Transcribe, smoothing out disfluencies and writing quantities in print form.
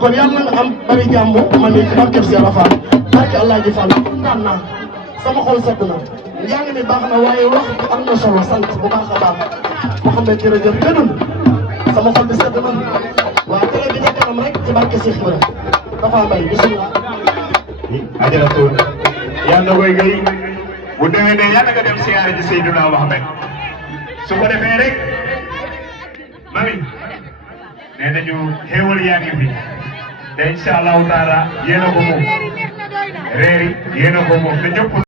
kon yàlla na am bari jàmm man de ci barkeb si yàlla Fall barke Allah ji Fall kontaan naa sama xol sedd na njàng mi baax na waaye wax bi am na solo sant bu baax a baax Mouhamed jërëjëf gënul sama xol bi sedd na waaw télé bi ca kanam rek ci barke Cheikh Ibra dafa mbay bismillah ajaratu yàlla koy gay bu déwénee yàlla nga dem siyaare ji Seydina Mohamed su ko defee rek mami nee nañu xéewal yaa ngi fi te incha allahu taala yéen a ko moom reer yi yéen a ko moom te ñëpp